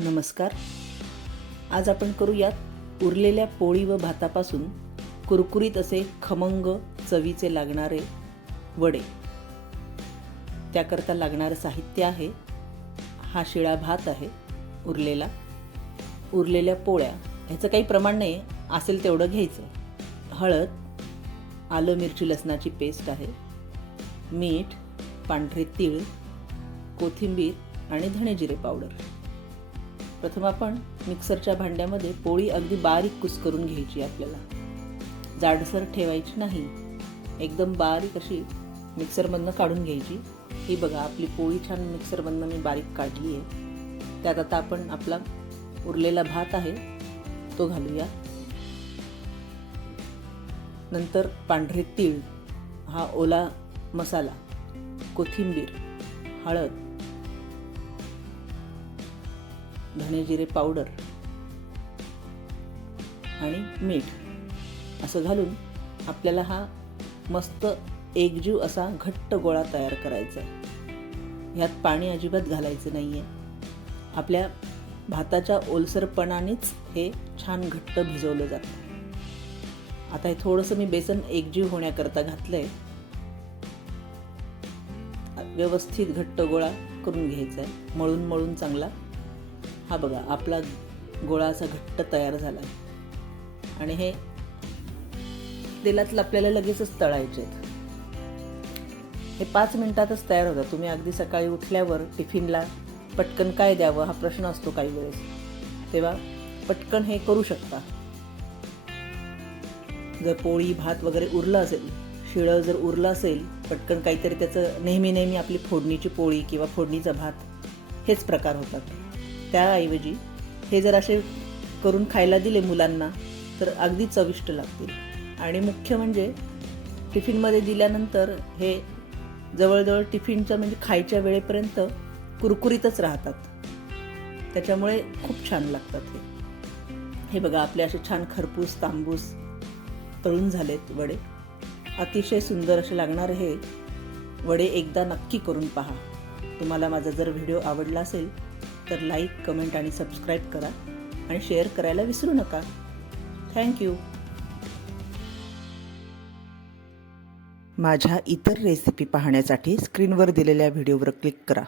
नमस्कार. आज आपण करूयात उरलेल्या पोळी व भातापासून कुरकुरीत असे खमंग चवीचे लागणारे वडे. त्याकरता लागणारं साहित्य आहे. हा शिळा भात आहे उरलेला. उरलेल्या पोळ्या ह्याचं काही प्रमाण नाही असेल तेवढं घ्यायचं. हळद आलं मिरची लसणाची पेस्ट आहे. मीठ पांढरे तीळ कोथिंबीर आणि धणे जिरे पावडर. प्रथम आपण मिक्सरच्या भांड्यामध्ये पोळी अगदी बारीक कुस्करून घ्यायची आपल्याला. जाडसर ठेवायची नाही. एकदम बारीक अशी मिक्सरमधनं काढून घ्यायची. ही बघा आपली पोळी छान मिक्सरमधनं मी बारीक काढली आहे त्यात आता आपण आपला उरलेला भात आहे तो घालूया. नंतर पांढरे तीळ हा ओला मसाला कोथिंबीर हळद धणे जिरे पावडर आणि मीठ असं घालून आपल्याला हा मस्त एकजीव असा घट्ट गोळा तयार करायचा आहे. ह्यात पाणी अजिबात घालायचं नाही आहे आपल्या भाताच्या ओलसरपणानेच हे छान घट्ट भिजवलं जातं. आता हे थोडंसं मी बेसन एकजीव होण्याकरता घातलं आहे व्यवस्थित घट्ट गोळा करून घ्यायचा आहे. मळून मळून चांगला हा बघा आपला गोळा असा घट्ट तयार झाला आणि हे तेलात आपल्याला लगेचच तळायचे. आहेत हे पाच मिनिटातच तयार होतात. तुम्ही अगदी सकाळी उठल्यावर टिफिनला पटकन काय द्यावं हा प्रश्न असतो काही वेळेस. तेव्हा पटकन हे करू शकता. जर पोळी भात वगैरे उरलं असेल शिळं जर उरलं असेल पटकन काहीतरी त्याचं नेहमी नेहमी आपली फोडणीची पोळी किंवा फोडणीचा भात हेच प्रकार होतात. त्याऐवजी हे जर असे करून खायला दिले मुलांना तर अगदी चविष्ट लागतील. आणि मुख्य म्हणजे टिफिनमध्ये दिल्यानंतर हे जवळजवळ टिफिनच्या म्हणजे खायच्या वेळेपर्यंत कुरकुरीतच राहतात. त्याच्यामुळे खूप छान लागतात हे. हे बघा आपले असे छान खरपूस तांबूस तळून झालेत वडे. अतिशय सुंदर असे लागणारे हे वडे एकदा नक्की करून पहा. तुम्हाला माझा जर व्हिडिओ आवडला असेल तर लाईक कमेंट आणि सबस्क्राईब करा आणि शेअर करायला विसरू नका. थँक्यू माझ्या इतर रेसिपी पाहण्यासाठी स्क्रीनवर दिलेल्या व्हिडिओवर क्लिक करा.